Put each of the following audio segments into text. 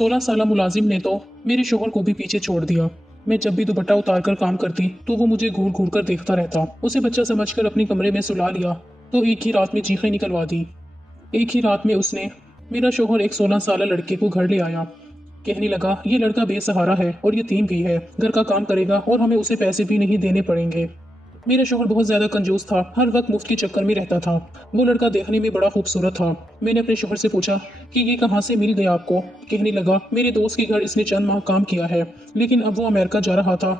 16 साल मुलाजिम ने तो मेरे शोहर को भी पीछे छोड़ दिया। मैं जब भी दुपट्टा उतार कर काम करती तो वो मुझे घूर घूर कर देखता रहता। उसे बच्चा समझकर अपने कमरे में सुला लिया तो एक ही रात में चीखें निकलवा दी। एक ही रात में उसने मेरा शोहर एक 16 साल लड़के को घर ले आया। कहने लगा, ये लड़का बेसहारा है और यतीम भी है, घर का काम करेगा और हमें उसे पैसे भी नहीं देने पड़ेंगे। मेरा शोहर बहुत ज्यादा कंजूस था, हर वक्त मुफ्त के चक्कर में रहता था। वो लड़का देखने में बड़ा खूबसूरत था। मैंने अपने शोहर से पूछा कि ये कहाँ से मिल गया आपको। कहने लगा, मेरे दोस्त के घर इसने चंद माह काम किया है, लेकिन अब वो अमेरिका जा रहा था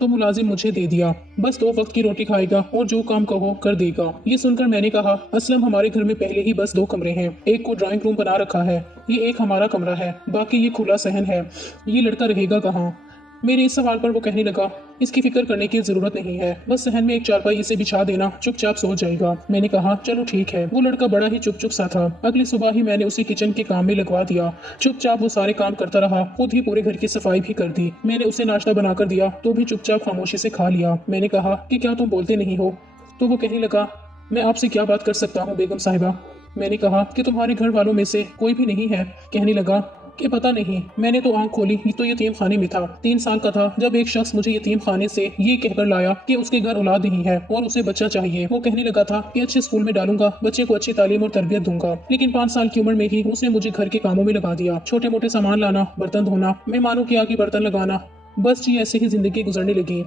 तो मुलाजिम मुझे दे दिया। बस 2 वक्त की रोटी खाएगा और जो काम कहो कर देगा। ये सुनकर मैंने कहा, असलम हमारे घर में पहले ही बस 2 कमरे हैं, एक को ड्राइंग रूम बना रखा है, ये एक हमारा कमरा है, बाकी ये खुला सहन है, ये लड़का रहेगा कहाँ। मेरे इस सवाल पर वो कहने लगा, इसकी फिक्र करने की जरूरत नहीं है, बस सहन में एक चारपाई इसे बिछा देना, चुपचाप सो जाएगा। मैंने कहा, चलो ठीक है। वो लड़का बड़ा ही चुप चुप सा था। अगली सुबह ही मैंने उसे किचन के काम में लगवा दिया। चुपचाप वो सारे काम करता रहा, खुद ही पूरे घर की सफाई भी कर दी। मैंने उसे नाश्ता बनाकर दिया तो भी चुपचाप खामोशी से खा लिया। मैंने कहा कि क्या तुम बोलते नहीं हो। तो वो कहने लगा, मैं आपसे क्या बात कर सकता हूँ बेगम साहिबा। मैंने कहा कि तुम्हारे घर वालों में से कोई भी नहीं है। कहने लगा कि पता नहीं, मैंने तो आंख खोली तो यतीम खाने में था। 3 साल का था जब एक शख्स मुझे यतीम खाने से ये कहकर लाया कि उसके घर औलाद नहीं है और उसे बच्चा चाहिए। वो कहने लगा था कि अच्छे स्कूल में डालूंगा, बच्चे को अच्छी तालीम और तरबियत दूंगा। लेकिन 5 साल की उम्र में ही उसने मुझे घर के कामों में लगा दिया, छोटे मोटे सामान लाना, बर्तन धोना, मेहमानों के आगे बर्तन लगाना। बस जी ऐसे ही जिंदगी गुजरने लगी।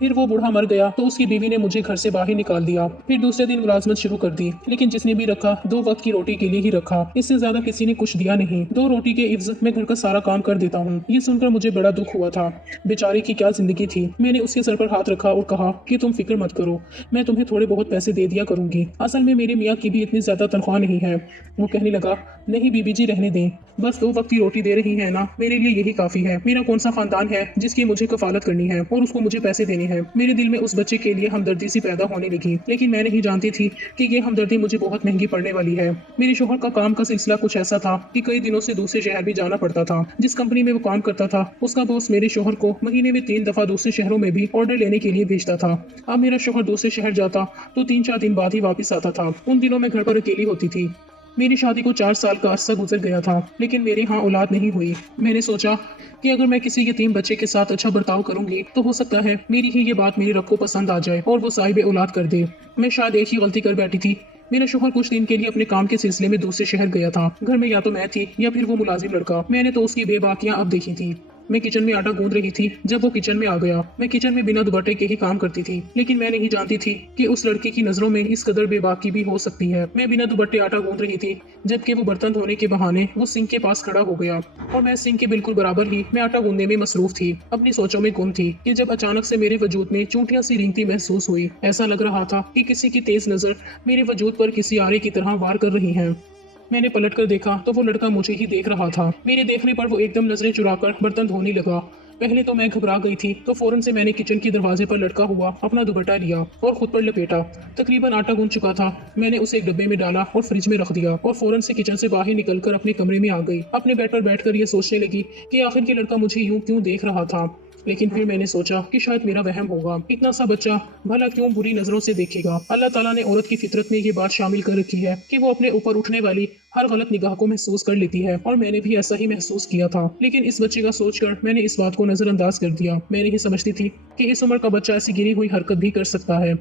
फिर वो बूढ़ा मर गया तो उसकी बीवी ने मुझे घर से बाहर निकाल दिया। फिर दूसरे दिन मुलाजमत शुरू कर दी, लेकिन जिसने भी रखा 2 वक्त की रोटी के लिए ही रखा, इससे ज्यादा किसी ने कुछ दिया नहीं। 2 रोटी के इव्ज में घर का सारा काम कर देता हूँ। ये सुनकर मुझे बड़ा दुख हुआ था। बेचारे की क्या जिंदगी थी। मैंने उसके सर पर हाथ रखा और कहा कि तुम फिक्र मत करो, मैं तुम्हें थोड़े बहुत पैसे दे दिया करूंगी। असल में मेरे मियाँ की भी इतनी ज्यादा तनख्वाह नहीं है। वो कहने लगा, नहीं बीबी जी रहने दें, बस 2 वक्त की रोटी दे रही है ना, मेरे लिए यही काफी है। मेरा कौन सा खानदान है जिसकी मुझे कफालत करनी है और उसको मुझे पैसे देने हैं। मेरे दिल में उस बच्चे के लिए हमदर्दी सी पैदा होने लगी, लेकिन मैं नहीं जानती थी कि ये हमदर्दी मुझे बहुत महंगी पड़ने वाली है। मेरे शोहर का काम का सिलसिला कुछ ऐसा था कि कई दिनों से दूसरे शहर भी जाना पड़ता था। जिस कंपनी में वो काम करता था उसका बॉस मेरे शोहर को महीने में 3 दफा दूसरे शहरों में भी ऑर्डर लेने के लिए भेजता था। अब मेरा शोहर दूसरे शहर जाता तो 3-4 दिन बाद ही वापस आता था। उन दिनों मैं घर पर अकेली होती थी। मेरी शादी को 4 साल का अरसा गुजर गया था, लेकिन मेरे यहाँ औलाद नहीं हुई। मैंने सोचा कि अगर मैं किसी यतीम बच्चे के साथ अच्छा बर्ताव करूंगी तो हो सकता है मेरी ही ये बात मेरे रब को पसंद आ जाए और वो साहिब औलाद कर दे। मैं शायद एक ही गलती कर बैठी थी। मेरा शोहर कुछ दिन के लिए अपने काम के सिलसिले में दूसरे शहर गया था। घर में या तो मैं थी या फिर वो मुलाजिम लड़का। मैंने तो उसकी बेबाकियां अब देखी थी। मैं किचन में आटा गूंद रही थी जब वो किचन में आ गया। मैं किचन में बिना दुपट्टे के ही काम करती थी, लेकिन मैं नहीं जानती थी कि उस लड़के की नजरों में इस कदर बेबाकी भी हो सकती है। मैं बिना दुपट्टे आटा गूंद रही थी जबकि वो बर्तन धोने के बहाने वो सिंक के पास खड़ा हो गया और मैं सिंक के बिल्कुल बराबर ही मैं आटा गूंदने में मसरूफ थी, अपनी सोचों में गुम थी कि जब अचानक से मेरे वजूद में चूंटियां सी रेंगती महसूस हुई। ऐसा लग रहा था कि किसी की तेज नजर मेरे वजूद पर किसी आरे की तरह वार कर रही है। मैंने पलट कर देखा तो वो लड़का मुझे ही देख रहा था। मेरे देखने पर वो एकदम नजरें चुराकर बर्तन धोने लगा। पहले तो मैं घबरा गई थी, तो फौरन से मैंने किचन के दरवाजे पर लटका हुआ अपना दुपट्टा लिया और खुद पर लपेटा। तकरीबन आटा गूंद चुका था। मैंने उसे एक डब्बे में डाला और फ्रिज में रख दिया और फौरन से किचन से बाहर निकलकर अपने कमरे में आ गई। अपने बेड पर बैठकर ये सोचने लगी कि आखिर ये लड़का मुझे यूं क्यों देख रहा था। लेकिन फिर मैंने सोचा कि शायद मेरा वहम होगा। इतना सा बच्चा भला क्यों बुरी नजरों से देखेगा। अल्लाह ताला ने औरत की फितरत में ये बात शामिल कर रखी है कि वो अपने ऊपर उठने वाली हर गलत निगाह को महसूस कर लेती है, और मैंने भी ऐसा ही महसूस किया था। लेकिन इस बच्चे का सोचकर मैंने इस बात को नजरअंदाज कर दिया। मैं नहीं समझती थी कि इस उम्र का बच्चा ऐसी गिरी हुई हरकत भी कर सकता है।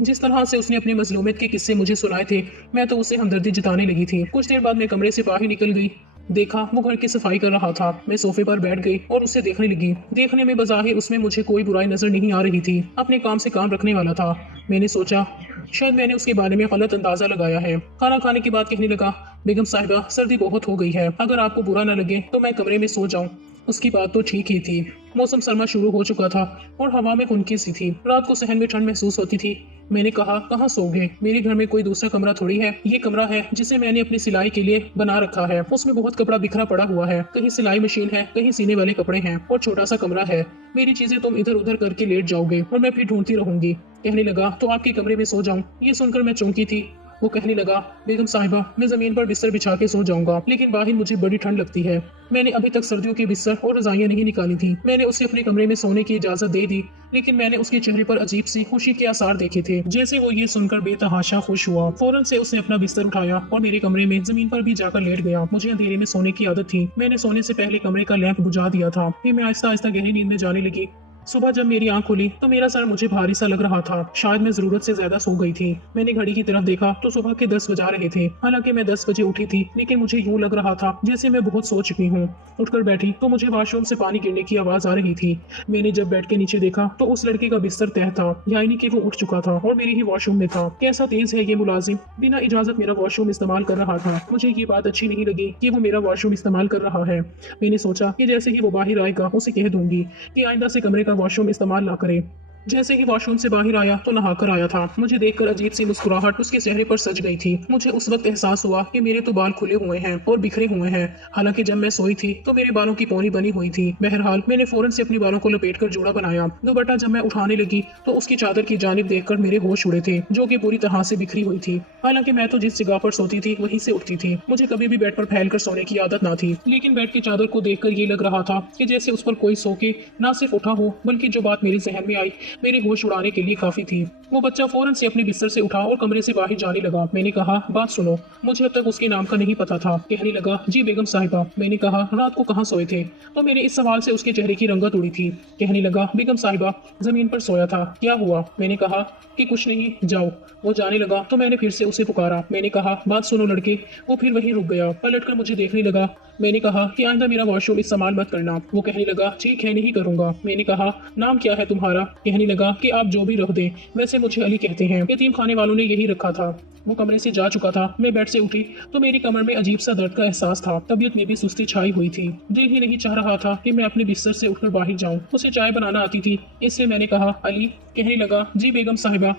जिस तरह से उसने अपनी मजलूमियत के किस्से मुझे सुनाए थे, मैं तो उसे हमदर्दी जताने लगी थी। कुछ देर बाद मैं कमरे से बाहर निकल गई। देखा वो घर की सफाई कर रहा था। मैं सोफे पर बैठ गई और उसे देखने लगी। देखने में बज़ाहिर उसमें मुझे कोई बुराई नजर नहीं आ रही थी। अपने काम से काम रखने वाला था। मैंने सोचा शायद मैंने उसके बारे में गलत अंदाजा लगाया है। खाना खाने के बाद कहने लगा, बेगम साहिबा सर्दी बहुत हो गई है, अगर आपको बुरा ना लगे तो मैं कमरे में सो जाऊं। उसकी बात तो ठीक ही थी। मौसम सरमा शुरू हो चुका था और हवा में खुनकी सी थी। रात को सहन में ठंड महसूस होती थी। मैंने कहा, कहाँ सोओगे? मेरे घर में कोई दूसरा कमरा थोड़ी है। ये कमरा है जिसे मैंने अपनी सिलाई के लिए बना रखा है। उसमें बहुत कपड़ा बिखरा पड़ा हुआ है, कहीं सिलाई मशीन है, कहीं सीने वाले कपड़े हैं और छोटा सा कमरा है। मेरी चीजें तुम इधर उधर करके लेट जाओगे और मैं फिर ढूंढती रहूंगी। कहने लगा, तो आपके कमरे में सो जाऊं? ये सुनकर मैं चौंकी थी। वो कहने लगा, बेगम साहिबा, मैं जमीन पर बिस्तर बिछा के सो जाऊंगा, लेकिन बाहर मुझे बड़ी ठंड लगती है। मैंने अभी तक सर्दियों के बिस्तर और रजाइयां नहीं निकाली थी। मैंने उसे अपने कमरे में सोने की इजाजत दे दी, लेकिन मैंने उसके चेहरे पर अजीब सी खुशी के आसार देखे थे। जैसे वो ये सुनकर बेतहाशा खुश हुआ, फौरन से उसने अपना बिस्तर उठाया और मेरे कमरे में जमीन पर भी जाकर लेट गया। मुझे अंधेरे में सोने की आदत थी। मैंने सोने से पहले कमरे का लैंप बुझा दिया था। फिर मैं आहिस्ता आहिस्ता गहरी नींद में जाने लगी। सुबह जब मेरी आंख खुली तो मेरा सर मुझे भारी सा लग रहा था। शायद मैं जरूरत से ज्यादा सो गई थी। मैंने घड़ी की तरफ देखा तो सुबह के 10 बजा रहे थे। हालांकि मैं 10 बजे उठी थी, लेकिन मुझे यूं लग रहा था जैसे मैं बहुत सो चुकी हूँ। उठकर बैठी तो मुझे वॉशरूम से पानी गिरने की आवाज आ रही थी। मैंने जब बेड के नीचे देखा तो उस लड़के का बिस्तर तय था, यानी कि वो उठ चुका था और मेरे ही वॉशरूम में था। कैसा तेज है ये मुलाजिम, बिना इजाजत मेरा वॉशरूम इस्तेमाल कर रहा था। मुझे ये बात अच्छी नहीं लगी कि वो मेरा वॉशरूम इस्तेमाल कर रहा है। मैंने सोचा कि जैसे ही वो बाहर आएगा उसे कह दूंगी कि आइंदा से कमरे का वॉशरूम इस्तेमाल ना करे। जैसे ही वॉशरूम से बाहर आया तो नहाकर आया था। मुझे देखकर अजीब सी मुस्कुराहट उसके चेहरे पर सज गई थी। मुझे उस वक्त एहसास हुआ कि मेरे तो बाल खुले हुए हैं और बिखरे हुए हैं। हालांकि जब मैं सोई थी तो मेरे बालों की पोनी बनी हुई थी। बहरहाल मैंने फौरन से अपने बालों को लपेटकर जोड़ा बनाया। दुपट्टा जब मैं उठाने लगी तो उसकी चादर की जानिब देखकर मेरे होश उड़े थे, जो कि पूरी तरह से बिखरी हुई थी। हालांकि मैं तो जिस जगह पर सोती थी वहीं से उठती थी। मुझे कभी भी बेड पर फैलकर सोने की आदत ना थी, लेकिन बेड की चादर को देखकर ये लग रहा था कि जैसे उस पर कोई सो के ना सिर्फ उठा हो, बल्कि जो बात मेरे जहन में आई मेरे होश उड़ाने के लिए काफी थी। वो बच्चा फौरन से अपने बिस्तर से उठा और कमरे से बाहर जाने लगा। मैंने कहा, बात सुनो। मुझे अब तक उसके नाम का नहीं पता था। कहने लगा, जी बेगम साहिबा। मैंने कहा, रात को कहाँ सोए थे? तो मेरे इस सवाल से उसके चेहरे की रंगत उड़ी थी। कहने लगा, बेगम साहिबा, जमीन पर सोया था। क्या हुआ? मैंने कहा कि कुछ नहीं, जाओ। वो जाने लगा तो मैंने फिर से उसे पुकारा। मैंने कहा, बात सुनो लड़के। वो फिर वहीं रुक गया, पलटकर मुझे देखने लगा। मैंने कहा कि आइंदा मेरा वॉशरूम इस्तेमाल मत करना। वो कहने लगा, ठीक है, नहीं करूंगा। मैंने कहा, नाम क्या है तुम्हारा? कहने लगा कि आप जो भी रख दें, वैसे मुझे अली कहते हैं। यतीम खाने वालों ने यही रखा था। वो कमरे से जा चुका था। मैं बेड से उठी तो मेरी कमर में अजीब सा दर्द का एहसास था। तबीयत में भी सुस्ती छाई हुई थी। दिल ही नहीं चाह रहा था कि मैं अपने बिस्तर से उठकर बाहर जाऊं। उसे चाय बनाना आती थी, इसलिए मैंने कहा, अली। कहने लगा, जी बेगम साहिबा।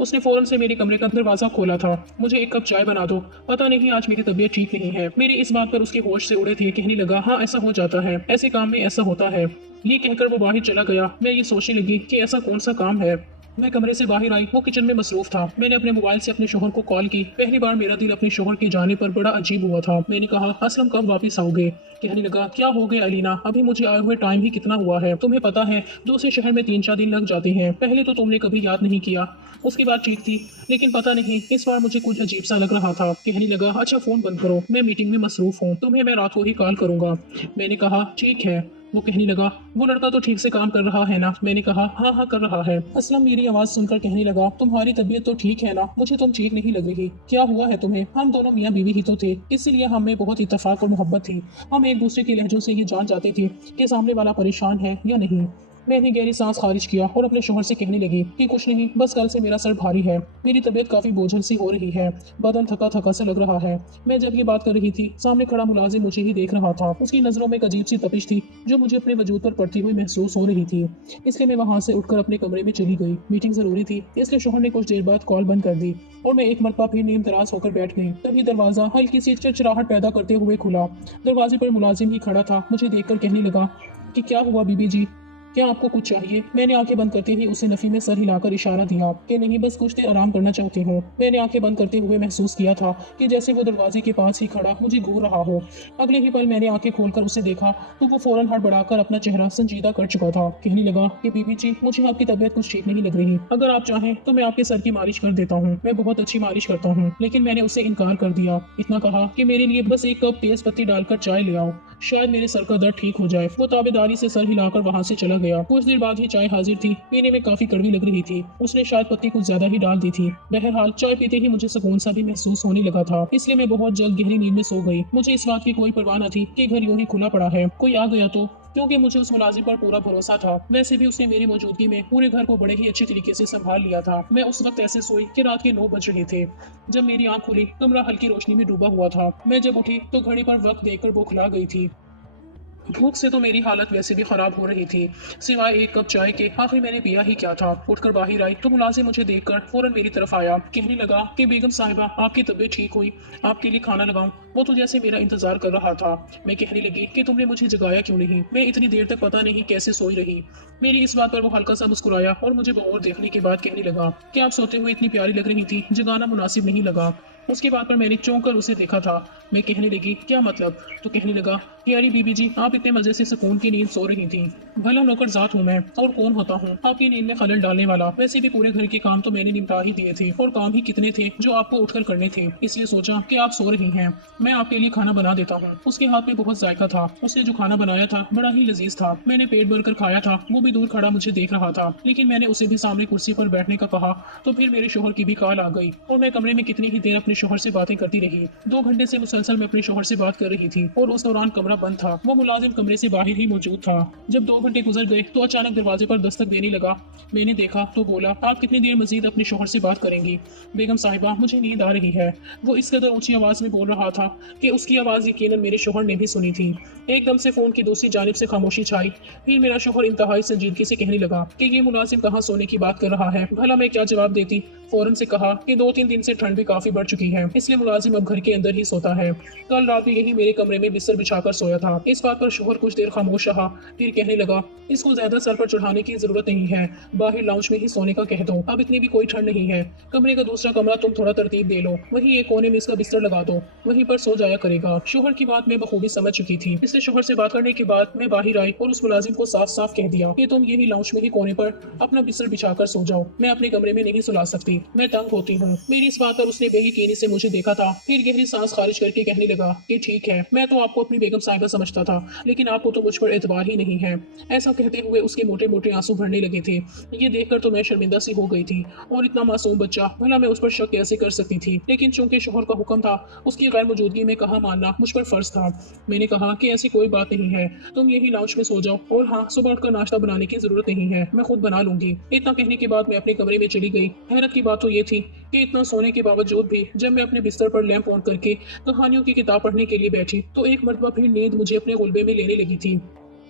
उसने फौरन से मेरे कमरे का दरवाजा खोला था। मुझे एक कप चाय बना दो, पता नहीं आज मेरी तबीयत ठीक नहीं है। मेरी इस बात पर उसके होश से उड़े थे। कहने लगा, हाँ ऐसा हो जाता है, ऐसे काम में ऐसा होता है। ये कहकर वो बाहर चला गया। मैं ये सोचने लगी कि ऐसा कौन सा काम है। मैं कमरे से बाहर आई, वो किचन में मसरूफ था। मैंने अपने मोबाइल से अपने शोहर को कॉल की। पहली बार मेरा दिल अपने शोहर के जाने पर बड़ा अजीब हुआ था। मैंने कहा, असलम कब वापस आओगे? कहने लगा, क्या हो गया अलीना, अभी मुझे आए हुए टाइम ही कितना हुआ है। तुम्हें पता है दूसरे शहर में 3-4 दिन लग जाते हैं। पहले तो तुमने कभी याद नहीं किया। उसकी बात ठीक थी, लेकिन पता नहीं इस बार मुझे कुछ अजीब सा लग रहा था। कहने लगा, अच्छा फोन बंद करो, मैं मीटिंग में मसरूफ हूँ, तुम्हें मैं रात को ही कॉल करूंगा। मैंने कहा, ठीक है। वो कहने लगा, वो लड़का तो ठीक से काम कर रहा है ना? मैंने कहा, हाँ हाँ कर रहा है। असलम मेरी आवाज सुनकर कहने लगा, तुम्हारी तबीयत तो ठीक है ना? मुझे तुम ठीक नहीं लग रही। क्या हुआ है तुम्हें? हम दोनों मियाँ बीवी ही तो थे, इसीलिए हमें बहुत इत्तेफाक और मोहब्बत थी। हम एक दूसरे के लहजों से ये जान जाते थे कि सामने वाला परेशान है या नहीं। मैंने गहरी सांस खारिज किया और अपने शोहर से कहने लगी कि कुछ नहीं, बस कल से मेरा सर भारी है, मेरी तबीयत काफी बोझल सी हो रही है, बदन थका थका सा लग रहा है। मैं जब ये बात कर रही थी, सामने खड़ा मुलाजिम मुझे ही देख रहा था। उसकी नजरों में एक अजीब सी तपिश थी जो मुझे अपने वजूद पर पड़ती हुई महसूस हो रही थी। इसलिए मैं वहां से उठकर अपने कमरे में चली गई। मीटिंग जरूरी थी, इसलिए शोहर ने कुछ देर बाद कॉल बंद कर दी और मैं एक मरतबा फिर नींद दराज होकर बैठ गई। तभी दरवाजा हल्की सी चिड़चिड़ाहट पैदा करते हुए खुला। दरवाजे पर मुलाजिम ही खड़ा था। मुझे देखकर कहने लगा कि क्या हुआ बीबी जी, क्या आपको कुछ चाहिए? मैंने आंखें बंद करते ही उसे नफी में सर हिलाकर इशारा दिया कि नहीं, बस कुछ देर आराम करना चाहती हूँ। मैंने आंखें बंद करते हुए महसूस किया था कि जैसे वो दरवाजे के पास ही खड़ा मुझे घूर रहा हो। अगले ही पल मैंने आंखें खोलकर उसे देखा तो वो फौरन हड़बड़ाकर अपना चेहरा संजीदा कर चुका था। कहने लगा कि बीबी जी, मुझे आपकी तबीयत कुछ ठीक नहीं लग रही, अगर आप चाहें तो मैं आपके सर की मालिश कर देता हूँ। मैं बहुत अच्छी मालिश करता हूँ। लेकिन मैंने उसे इनकार कर दिया। इतना कहा कि मेरे लिए बस एक कप तेज पत्ती डालकर चाय ले आओ, शायद मेरे सर का दर्द ठीक हो जाए। वो ताबेदारी से सर हिलाकर वहां से चला गया। कुछ देर बाद ही चाय हाजिर थी। पीने में काफी कड़वी लग रही थी। उसने शायद पत्ती कुछ ज्यादा ही डाल दी थी। बहरहाल चाय पीते ही मुझे सुकून सा भी महसूस होने लगा था, इसलिए मैं बहुत जल्द गहरी नींद में सो गई। मुझे इस बात की कोई परवाह न थी कि घर यूं ही खुला पड़ा है, कोई आ गया तो, क्योंकि मुझे उस मुलाजिम पर पूरा भरोसा था। वैसे भी उसने मेरी मौजूदगी में पूरे घर को बड़े ही अच्छे तरीके से संभाल लिया था। मैं उस वक्त ऐसे सोई कि रात के 9 बज रहे थे। जब मेरी आंख खुली, कमरा हल्की रोशनी में डूबा हुआ था। मैं जब उठी तो घड़ी पर वक्त देखकर वो खुला गई थी। भूख से तो मेरी हालत वैसे भी खराब हो रही थी, सिवाय एक कप चाय के। आखिर मैंने पिया ही क्या था। उठकर बाहर आई तो मुलाजिम मुझे देखकर फौरन मेरी तरफ आया। कहने लगा कि बेगम साहिबा, आपकी तबीयत ठीक हुई, आपके लिए खाना लगाऊं? वो तो जैसे मेरा इंतजार कर रहा था। मैं कहने लगी कि तुमने मुझे जगाया क्यों नहीं, मैं इतनी देर तक पता नहीं कैसे सोई रही। मेरी इस बात पर वो हल्का सा मुस्कुराया और मुझे गौर देखने के बाद कहने लगा कि आप सोते हुए इतनी प्यारी लग रही थी, जगाना मुनासिब नहीं लगा। उसके बाद पर मैंने चौंक कर उसे देखा था। मैं कहने लगी क्या मतलब? तो कहने लगा कि अरे बीबी जी, आप इतने मजे से सुकून की नींद सो रही थी। भला नौकर जात हूँ मैं, और कौन होता हूँ आपकी नींद में खलल डालने वाला। वैसे भी पूरे घर के काम तो मैंने निपटा ही दिए थे, और काम ही कितने थे जो आपको उठकर करने थे। इसलिए सोचा कि आप सो रही हैं, मैं आपके लिए खाना बना देता हूँ। उसके हाथ में बहुत जायका था। उसने जो खाना बनाया था बड़ा ही लजीज था। मैंने पेट भर कर खाया था। वो भी दूर खड़ा मुझे देख रहा था, लेकिन मैंने उसे भी सामने कुर्सी पर बैठने का कहा तो फिर मेरे शोहर की भी कॉल आ गई, और मैं कमरे में कितनी ही देर अपने शोहर से बातें करती रही। 2 घंटे से मुसलसल मैं अपने शोहर से बात कर रही थी, और उस दौरान कमरा बंद था। वो मुलाजिम कमरे से बाहर ही मौजूद था। जब 2 घंटे गुजर गए तो अचानक दरवाजे पर दस्तक देने लगा। मैंने देखा तो बोला, आप कितनी देर मजीद अपने शोहर से बात करेंगी? बेगम साहिबा, मुझे नींद आ रही है। वो इस कदर ऊंची आवाज में बोल रहा था कि उसकी आवाज यकीनन मेरे शोहर ने भी सुनी थी। एकदम से फोन की दूसरी जानिब से खामोशी छाई। फिर मेरा शोहर इंतहाई संजीदगी से कहने लगा कि ये मुलाजिम कहाँ सोने की बात कर रहा है। भला मैं क्या जवाब देती? फौरन से कहा कि 2-3 दिन से ठंड भी काफी बढ़ चुकी है, इसलिए मुलाजिम अब घर के अंदर ही सोता है। कल रात भी यही मेरे कमरे में बिस्तर बिछाकर सोया था। इस बात पर शोहर कुछ देर खामोश रहा, फिर कहने लगा, इसको ज्यादा सर पर चढ़ाने की जरूरत नहीं है, बाहर लाउंज में ही सोने का कह दो। अब इतनी भी कोई ठंड नहीं है। कमरे का दूसरा कमरा तुम थोड़ा तरतीब दे लो, वहीं एक कोने में इसका बिस्तर लगा दो, वहीं पर सो जाया करेगा। शोहर की बात मैं बखूबी समझ चुकी थी, इसलिए शोहर से बात करने के बाद मैं बाहर आई और उस मुलाजिम को साफ साफ कह दिया कि तुम यही लाउंज में ही कोने पर अपना बिस्तर बिछाकर सो जाओ, मैं अपने कमरे में नहीं सुला सकती, मैं तंग होती हूँ। मेरी इस बात पर उसने बेयकीनी से मुझे देखा था, फिर गहरी सांस खारिज करके कहने लगा कि ठीक है, मैं तो आपको अपनी बेगम साहिबा समझता था, लेकिन आपको तो मुझ पर एतबार ही नहीं है। ऐसा कहते हुए उसके मोटे मोटे आंसू भरने लगे थे। ये देखकर तो मैं शर्मिंदा सी हो गई थी, और इतना मासूम बच्चा, भला मैं उस पर शक कैसे कर सकती थी। लेकिन चूंकि शोहर का हुक्म था, उसकी गैर मौजूदगी में कहा मानना मुझ पर फर्ज था। मैंने कहा कि ऐसी कोई बात नहीं है, तुम यही लाउंज में सो जाओ, और हाँ, सुबह उठकर नाश्ता बनाने की जरूरत नहीं है, मैं खुद बना लूंगी। इतना कहने के बाद मैं अपने कमरे में चली गई। हैरत की बात तो ये थी कि इतना सोने के बावजूद भी जब मैं अपने बिस्तर पर लैंप ऑन करके कहानियों की किताब पढ़ने के लिए बैठी तो एक मरतबा फिर नींद मुझे अपने गुलबे में लेने लगी थी।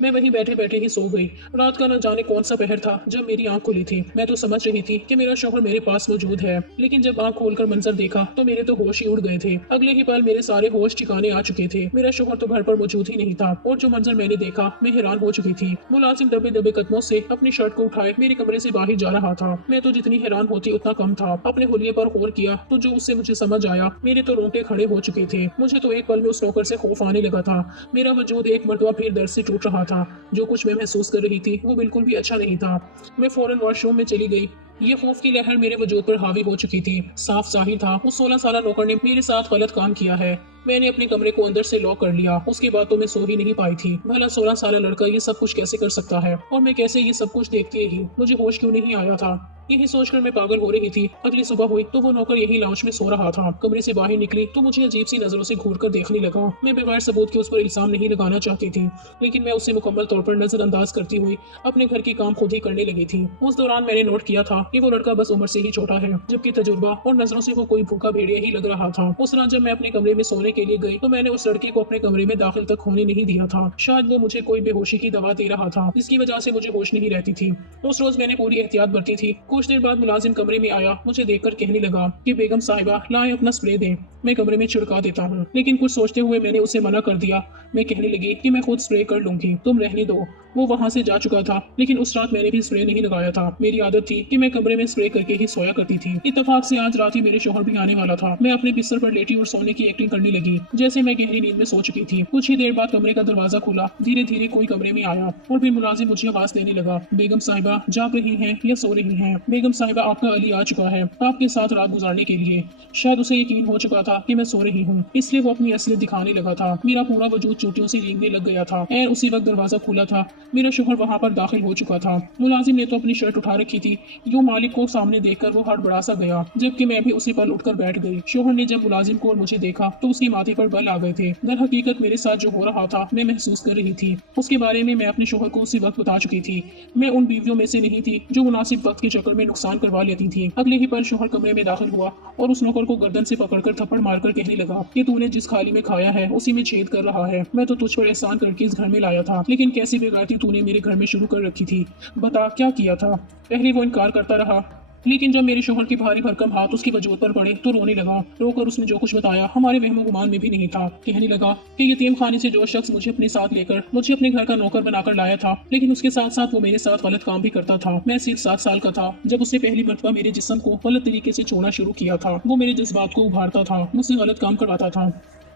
मैं वहीं बैठे बैठे ही सो गई। रात का न जाने कौन सा पहर था जब मेरी आंख खुली थी। मैं तो समझ रही थी कि मेरा शौहर मेरे पास मौजूद है, लेकिन जब आंख खोलकर मंजर देखा तो मेरे तो होश ही उड़ गए थे। अगले ही पल मेरे सारे होश ठिकाने आ चुके थे। मेरा शौहर तो घर पर मौजूद ही नहीं था, और जो मंजर मैंने देखा मैं हैरान हो चुकी थी। मुलाजिम दबे दबे कदमों से अपनी शर्ट को उठाए मेरे कमरे से बाहर जा रहा था। मैं तो जितनी हैरान होती उतना कम था। अपने हुलिये पर गौर किया तो जो उससे मुझे समझ आया, मेरे तो रोंगटे खड़े हो चुके थे। मुझे तो एक पल में उस नौकर से खौफ आने लगा था। मेरा वजूद एक मरतबा फिर दर्द से टूट रहा था। जो कुछ मैं महसूस कर रही थी वो बिल्कुल भी अच्छा नहीं था। मैं फौरन वॉशरूम में चली गई। ये खौफ की लहर मेरे वजूद पर हावी हो चुकी थी। साफ जाहिर था उस 16 साल नौकर ने मेरे साथ गलत काम किया है। मैंने अपने कमरे को अंदर से लॉक कर लिया। उसके बाद तो मैं सो ही नहीं पाई थी। भला 16 साल लड़का ये सब कुछ कैसे कर सकता है, और मैं कैसे ये सब कुछ देखती ही मुझे होश क्यों नहीं आया था। यही सोचकर मैं पागल हो रही थी। अगली सुबह हुई तो वो नौकर यही लाउंज में सो रहा था। कमरे से बाहर निकली तो मुझे अजीब सी नजरों से घूर कर देखने लगा। मैं बगैर सबूत के उस पर इल्जाम नहीं लगाना चाहती थी, लेकिन मैं उसे मुकम्मल तौर पर नजरअंदाज करती हुई अपने घर के काम खुद ही करने लगी थी। उस दौरान मैंने नोट किया था कि वो लड़का बस उम्र से ही छोटा है, जबकि तजुर्बा और नजरों से वो कोई भूखा भेड़िया ही लग रहा था। उस रात जब मैं अपने कमरे में सोने के लिए गई तो मैंने उस लड़के को अपने कमरे में दाखिल तक होने नहीं दिया था। शायद वो मुझे कोई बेहोशी की दवा दे रहा था, जिसकी वजह से मुझे होश नहीं रहती थी। उस रोज मैंने पूरी एहतियात बरती थी। कुछ देर बाद मुलाजिम कमरे में आया। मुझे देखकर कहने लगा कि बेगम साहिबा, लाएं अपना स्प्रे दें, मैं कमरे में छिड़का देता हूँ। लेकिन कुछ सोचते हुए मैंने उसे मना कर दिया। मैं कहने लगी कि मैं खुद स्प्रे कर लूंगी, तुम रहने दो। वो वहां से जा चुका था, लेकिन उस रात मैंने भी स्प्रे नहीं लगाया था। मेरी आदत थी कि मैं कमरे में स्प्रे करके ही सोया करती थी। इत्तेफाक से आज रात ही मेरे शौहर भी आने वाला था। मैं अपने बिस्तर पर लेटी और सोने की एक्टिंग करने लगी जैसे मैं गहरी नींद में सो चुकी थी। कुछ ही देर बाद कमरे का दरवाजा खुला। धीरे धीरे कोई कमरे में आया और फिर मुलाजिम मुझे आवाज देने लगा, बेगम साहिबा जाग रही हैं या सो रही हैं? बेगम साहिबा, आपका अली आ चुका है आपके साथ रात गुजारने के लिए। शायद उसे यकीन हो चुका था कि मैं सो रही हूँ, इसलिए वो अपनी असलियत दिखाने लगा था। मेरा पूरा वजूद चोटियों से रेंगने लग गया था। और उसी वक्त दरवाजा खुला था। मेरा शोहर वहां पर दाखिल हो चुका था। मुलाजिम ने तो अपनी शर्ट उठा रखी थी। यूं मालिक को सामने देखकर वो हड़बड़ा सा गया, जबकि मैं भी उसी पल उठकर बैठ गई। शोहर ने जब मुलाजिम को और मुझे देखा तो उसके माथे पर बल आ गए थे। दर हकीकत मेरे साथ जो हो रहा था मैं महसूस कर रही थी, उसके बारे में मैं अपने शोहर को उसी वक्त बता चुकी थी। मैं उन बीवियों में से नहीं थी जो मुनासिब वक्त के चक्कर में नुकसान करवा लेती थी। अगले ही पल शोहर कमरे में दाखिल हुआ और उस नौकर को गर्दन से पकड़कर थप्पड़ मारकर कहने लगा कि तूने जिस खाली में खाया है उसी में छेद कर रहा है। मैं तो तुझ पर एहसान करके इस घर में लाया था, लेकिन कैसी बेगारती तूने मेरे घर में शुरू कर रखी थी। बता क्या किया था। पहले वो इनकार करता रहा, लेकिन जब मेरे शोहर के भारी भरकम हाथ उसकी वजूद पर पड़े तो रोने लगा। रोकर उसने जो कुछ बताया हमारे वहमो गुमान में भी नहीं था। कहने लगा कि यतीम खाने से जो शख्स मुझे अपने साथ लेकर मुझे अपने घर का नौकर बनाकर लाया था, लेकिन उसके साथ साथ वो मेरे साथ गलत काम भी करता था। मैं सिर्फ 7 साल का था जब उसने पहली मरतबा मेरे जिस्म को गलत तरीके से छोड़ना शुरू किया था। वो मेरे जज्बात को उभारता था, मुझसे गलत काम करवाता था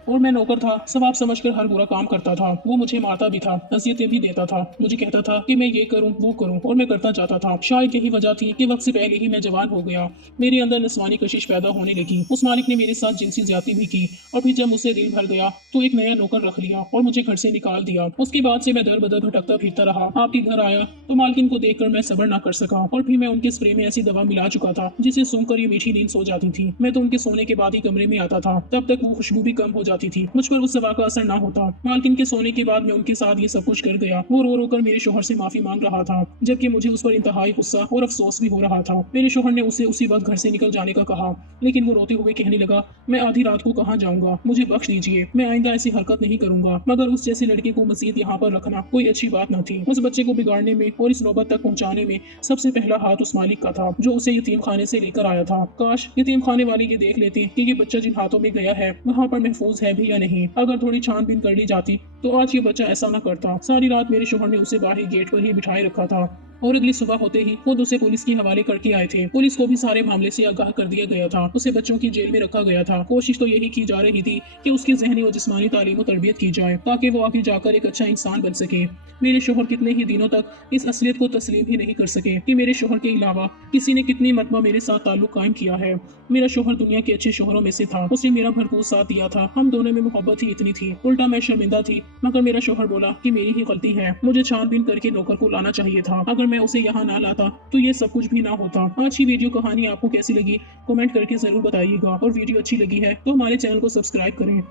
और मैं नौकर था, सवाब समझकर हर बुरा काम करता था। वो मुझे मारता भी था, नसीहतें भी देता था, मुझे कहता था कि मैं ये करूं वो करूं, और मैं करता जाता था। शायद यही वजह थी कि वक्त से पहले ही मैं जवान हो गया। मेरे अंदर नस्वानी कशिश पैदा होने लगी। उस मालिक ने मेरे साथ जिनसी ज्यादती भी की, और फिर जब मुझसे दिल भर गया तो एक नया नौकर रख लिया और मुझे घर से निकाल दिया। उसके बाद से मैं दर बदर भटकता फिरता रहा। आपके घर आया तो मालकिन को देखकर मैं सब्र ना कर सका, और फिर मैं उनके स्प्रे में ऐसी दवा मिला चुका था जिसे सूंघकर ये मीठी नींद सो जाती थी। मैं तो उनके सोने के बाद ही कमरे में आता था, तब तक वो खुशबू भी कम हो जाती थी। मुझ पर उस दवा का असर ना होता। मालकिन के सोने के बाद मैं उनके साथ ये सब कुछ कर गया। वो रो रो कर मेरे शोहर से माफी मांग रहा था, जबकि मुझे उस पर इंतहाई गुस्सा और अफसोस भी हो रहा था। मेरे शोहर ने उसे उसी वक्त घर से निकल जाने का कहा, लेकिन वो रोते हुए कहने लगा, मैं आधी रात को कहाँ जाऊंगा, मुझे बख्श दीजिए, मैं आइंदा ऐसी हरकत नहीं करूंगा। मगर उस जैसे लड़के को मजीद यहाँ पर रखना कोई अच्छी बात न थी। उस बच्चे को बिगाड़ने में और इस नौबत तक पहुंचाने में सबसे पहला हाथ उस मालिक का था जो उसे यतीम खाने से लेकर आया था। काश यतीम खाने वाले ये देख लेते कि ये बच्चा जिन हाथों में गया है वहाँ पर महफूज है भी या नहीं। अगर थोड़ी छानबीन कर ली जाती तो आज ये बच्चा ऐसा न करता। सारी रात मेरे शोहर ने उसे बाहर गेट पर ही बिठाए रखा था और अगली सुबह होते ही खुद उसे पुलिस के हवाले करके आए थे। पुलिस को भी सारे मामले से आगाह कर दिया गया था। उसे बच्चों की जेल में रखा गया था। कोशिश तो यही की जा रही थी कि उसकी जहनी और जिस्मानी तालीम और तरबियत की जाए ताकि वो आगे जाकर एक अच्छा इंसान बन सके। मेरे शोहर कितने ही दिनों तक इस असलियत को तस्लीम ही नहीं कर सके कि मेरे शोहर के अलावा किसी ने कितनी मरतबा मेरे साथ ताल्लुक कायम किया है। मेरा शोहर दुनिया के अच्छे शोहरों में से था। उसने मेरा भरपूर साथ दिया था। हम दोनों में मोहब्बत ही इतनी थी। उल्टा मैं शर्मिंदा थी, मगर मेरा शोहर बोला कि मेरी ही गलती है, मुझे छानबीन करके नौकर को लाना चाहिए था। अगर मैं उसे यहाँ ना लाता तो ये सब कुछ भी ना होता। आज की वीडियो कहानी आपको कैसी लगी कमेंट करके जरूर बताइएगा, और वीडियो अच्छी लगी है तो हमारे चैनल को सब्सक्राइब करें।